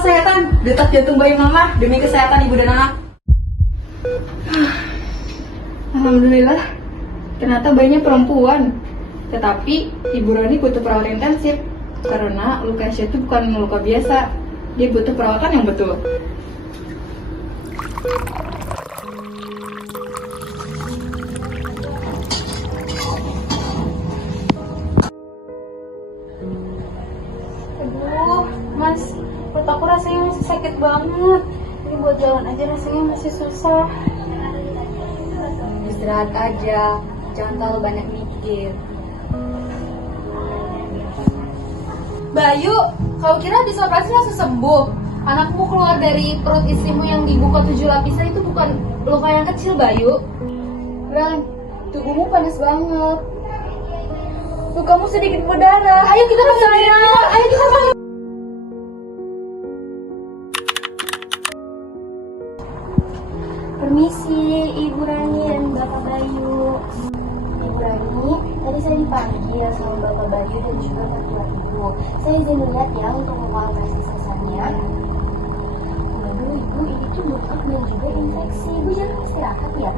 kesehatan, detak jantung bayi mama demi kesehatan ibu dan anak. Alhamdulillah, ternyata bayinya perempuan. Tetapi Ibu Rani butuh perawatan intensif karena luka Aisyah itu bukan luka biasa. Dia butuh perawatan yang betul. Aduh, Mas, perut aku rasanya masih sakit banget. Ini buat jalan aja rasanya masih susah. Istirahat aja, jangan terlalu banyak mikir. Bayu, kau kira habis operasi langsung sembuh? Anakmu keluar dari perut istrimu yang dibuka 7 lapisan itu bukan luka yang kecil, Bayu. Ran, tubuhmu panas banget. Lukamu sedikit berdarah. Ayo kita panggil. Ayo kita panggil. Permisi, Ibu Rani dan Bapak Bayu. Ibu Rani, tadi saya dipanggil sama Bapak Bayu dan juga mertua Ibu. Saya izin lihat ya untuk luka operasi sesarnya. Waduh, Ibu, ini tuh bengkak dan juga infeksi. Ibu jangan istirahat ya.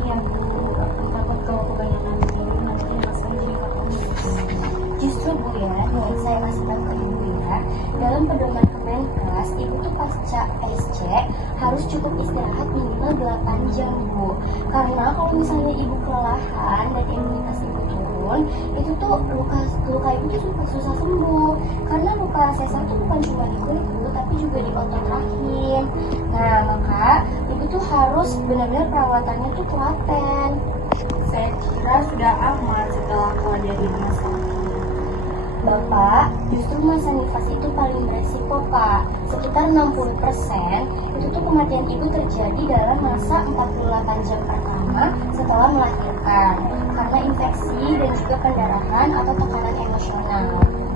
Iya, Bu. Aku takut kalau kebanyakan minum nanti rasanya jadi kaku. Justru Bu ya, nih saya kasih tahu ke Ibu ya. Dalam pedoman Kemenkes, Ibu tuh pasca SC harus cukup istirahat minimal 8 jam Bu. Karena kalau misalnya Ibu kelelahan dan imunitas Ibu turun, itu tuh luka Ibu tuh susah sembuh. Karena luka sesar tuh bukan cuma di kulit Bu, tapi juga di otot rahim. Nah, maka Ibu tuh harus benar-benar perawatannya tuh telaten. Saya kira sudah aman setelah keluar dari rumah sakit. Bapak, justru masa nifas itu paling beresiko, Pak. Sekitar 60% itu tuh kematian ibu terjadi dalam masa 48 jam pertama setelah melahirkan karena infeksi dan juga pendarahan atau tekanan emosional.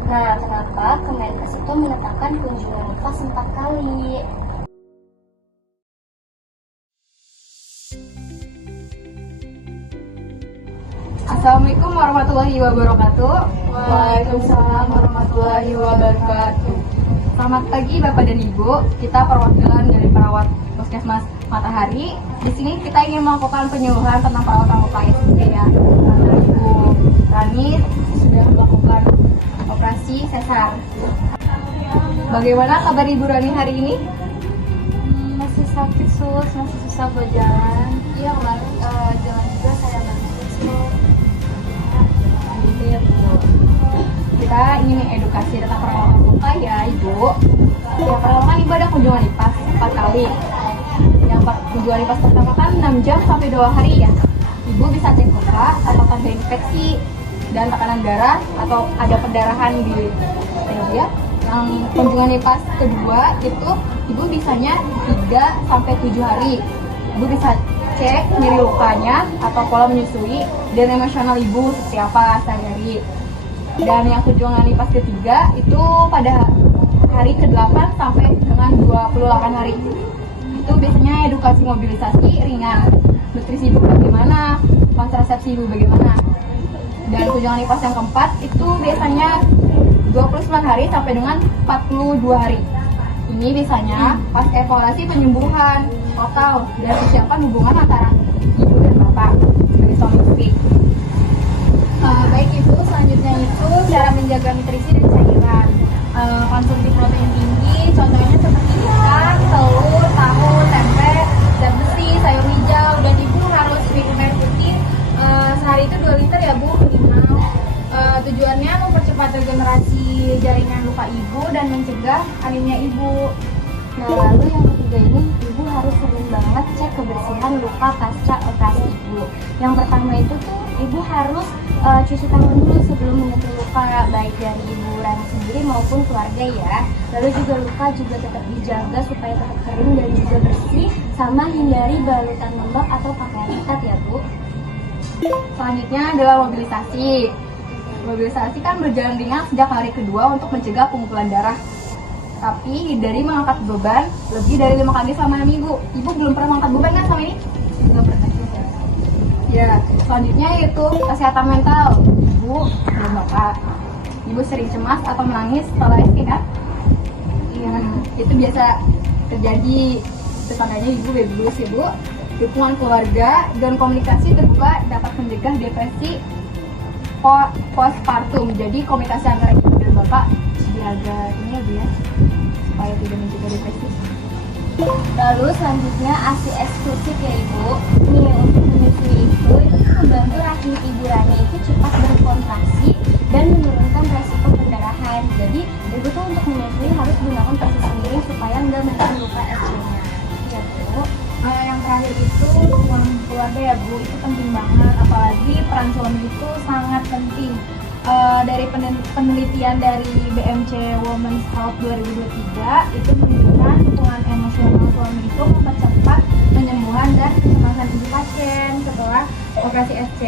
Nah, kenapa Kemenkes itu menetapkan kunjungan nifas 4 kali? Assalamualaikum warahmatullahi wabarakatuh. Waalaikumsalam warahmatullahi wabarakatuh. Selamat pagi Bapak dan Ibu. Kita perwakilan dari perawat Puskesmas Matahari. Di sini kita ingin melakukan penyuluhan tentang perawatan luka ISG ya. Karena Ibu Rani sudah melakukan operasi sesar. Bagaimana kabar Ibu Rani hari ini? Masih sakit sus, masih susah berjalan. Iya, kemarin jalan juga saya bantu sus. Gitu ya Bu. Kita ingin mengedukasi tentang perawatan luka ya Ibu. Ya, pertama Ibu ada kunjungan lipas 4 kali. Yang kunjungan lipas pertama kan 6 jam sampai 2 hari ya. Ibu bisa cek luka atau tanda infeksi dan tekanan darah atau ada pendarahan di ya. Yang kunjungan lipas kedua itu Ibu bisanya 3 sampai 7 hari. Ibu bisa cek nyeri lukanya atau pola menyusui dan emosional Ibu seperti apa sehari-hari. Dan yang kunjungan lipas ketiga itu pada hari ke-8 sampai dengan 28 hari. Itu biasanya edukasi mobilisasi ringan, nutrisi Ibu bagaimana, kontrasepsi Ibu bagaimana. Dan kunjungan lipas yang keempat itu biasanya 29 hari sampai dengan 42 hari. Ini biasanya pas evaluasi penyembuhan total dan persiapan hubungan antara Ibu dan Bapak sebagai suami istri. Baik Ibu, selanjutnya itu cara menjaga nutrisi dan cairan. Konsumsi protein tinggi, contohnya seperti ikan, telur, tahu, tempe, zat besi, sayur hijau, dan Ibu harus minum air putih sehari itu 2 liter ya Bu minimal. Tujuannya mempercepat regenerasi jaringan luka Ibu dan mencegah anemia Ibu. Nah, lalu yang ketiga ini, Ibu harus sering banget cek kebersihan luka pasca operasi Ibu. Yang pertama itu tuh, Ibu harus cuci tangan dulu sebelum menyentuh luka, baik dari Ibu Rani sendiri maupun keluarga ya. Lalu juga luka juga tetap dijaga supaya tetap kering dan juga bersih, sama hindari balutan lembab atau pakaian ketat ya Bu. Selanjutnya adalah mobilisasi. Mobilisasi kan berjalan ringan sejak hari kedua untuk mencegah pengumpulan darah. Tapi hindari mengangkat beban lebih dari 5 kali selama 6 minggu. Ibu belum pernah mengangkat beban kan sama ini? Belum pernah. Ya, selanjutnya yaitu kesehatan mental. Ibu belum Bapak. Ibu sering cemas atau menangis setelah SK kan? Ya, itu biasa terjadi. Tandanya ibu bagus ya bu. Dukungan keluarga dan komunikasi terbuka dapat mencegah depresi postpartum. Jadi komunikasi antara ibu dan bapak dijaga ini ya bu ya, supaya tidak mencegah depresi. Lalu selanjutnya ASI eksklusif ya ibu. Nih untuk menyusui itu membantu rahim ibu Rani itu cepat berkontraksi dan menurunkan resiko pendarahan. Jadi ibu tuh untuk menyusui harus gunakan proses sendiri supaya nggak menekan luka SC-nya. Ya bu. Yang terakhir itu dukungan keluarga ya bu, itu penting banget, apalagi peran suami itu sangat penting. Dari penelitian dari BMC Women's Health 2023 itu menunjukkan dukungan emosional suami itu mempercepat penyembuhan dan kecemasan ibu pasien setelah operasi SC.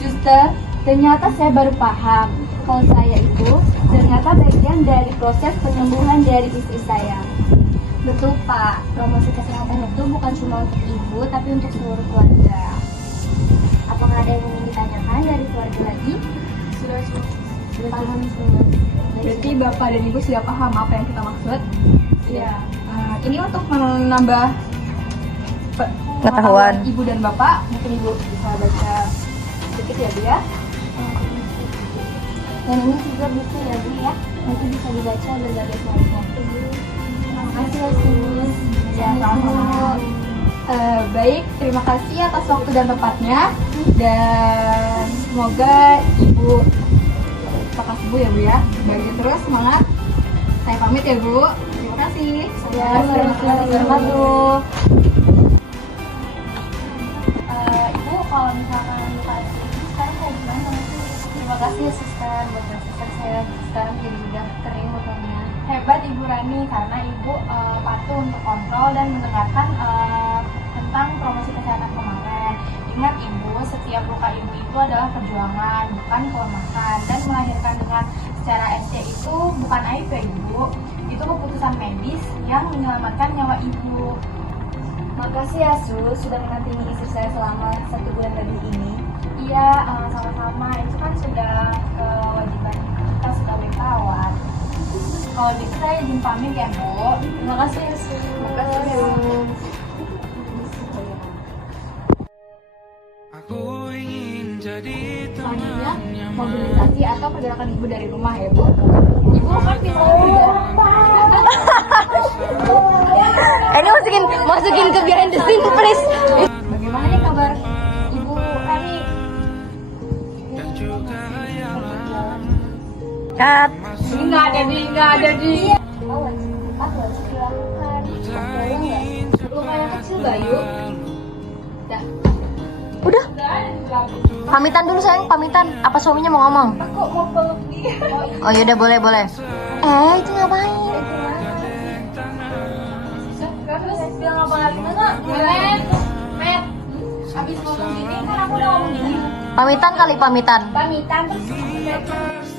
Suster, ternyata saya baru paham kalau saya itu ternyata bagian dari proses penyembuhan dari istri saya. Betul Pak, promosi kesehatan itu bukan cuma untuk ibu tapi untuk seluruh keluarga. Apakah ada yang ingin ditanyakan dari keluarga lagi? Sudah paham semua. Berarti bapak dan ibu sudah paham apa yang kita maksud? Iya. Ini untuk menambah Pengetahuan ibu dan bapak, mungkin ibu bisa baca sedikit ya bu ya. Dan ini juga buku ya bu ya, nanti bisa dibaca berbagai macam. Terima kasih ya sus. Ya, sama-sama. Baik, terima kasih atas waktu dan tempatnya, dan semoga ibu cepat sembuh ya bu ya. Bagi terus semangat. Saya pamit ya bu. Terima kasih. Ya, selamat bu. Ibu kalau misalkan luka itu sekarang kayak gimana sama sih? Terima kasih ya suster, buat suster saya sekarang jadi udah kering lukanya. Hebat Ibu Rani karena Ibu patuh untuk kontrol dan mendengarkan tentang promosi kesehatan kemarin. Ingat Ibu, setiap luka Ibu itu adalah perjuangan, bukan kelemahan. Dan melahirkan dengan secara SC itu bukan aib ya Ibu. Itu keputusan medis yang menyelamatkan nyawa Ibu. Makasih ya Sus, sudah menampingi istri saya selama 1 bulan lebih ini. Iya, sama-sama. Itu kan sudah kewajiban kita sebagai perawat. Kalau gitu saya izin pamit ya Bu. Terima kasih ya Sus. Terima kasih ya. Selanjutnya, mobilisasi atau pergerakan ibu dari rumah ya Bu. Ibu kan bisa ini masukin ke behind the scene please. Bagaimana nih kabar Ibu Rani? Cut. Nggak ada di. Oh, apa wajib dilakukan? Boleh nggak? Luka yang kecil Bayu. Dah. Udah. Pamitan dulu sayang, pamitan. Apa suaminya mau ngomong? Aku mau peluk dia. Oh yaudah boleh. Itu ngapain? Terus bilang apa lagi nggak? Met. Abis ngomong gini kan aku udah ngomong gini. Pamitan kali pamitan. Pamitan terus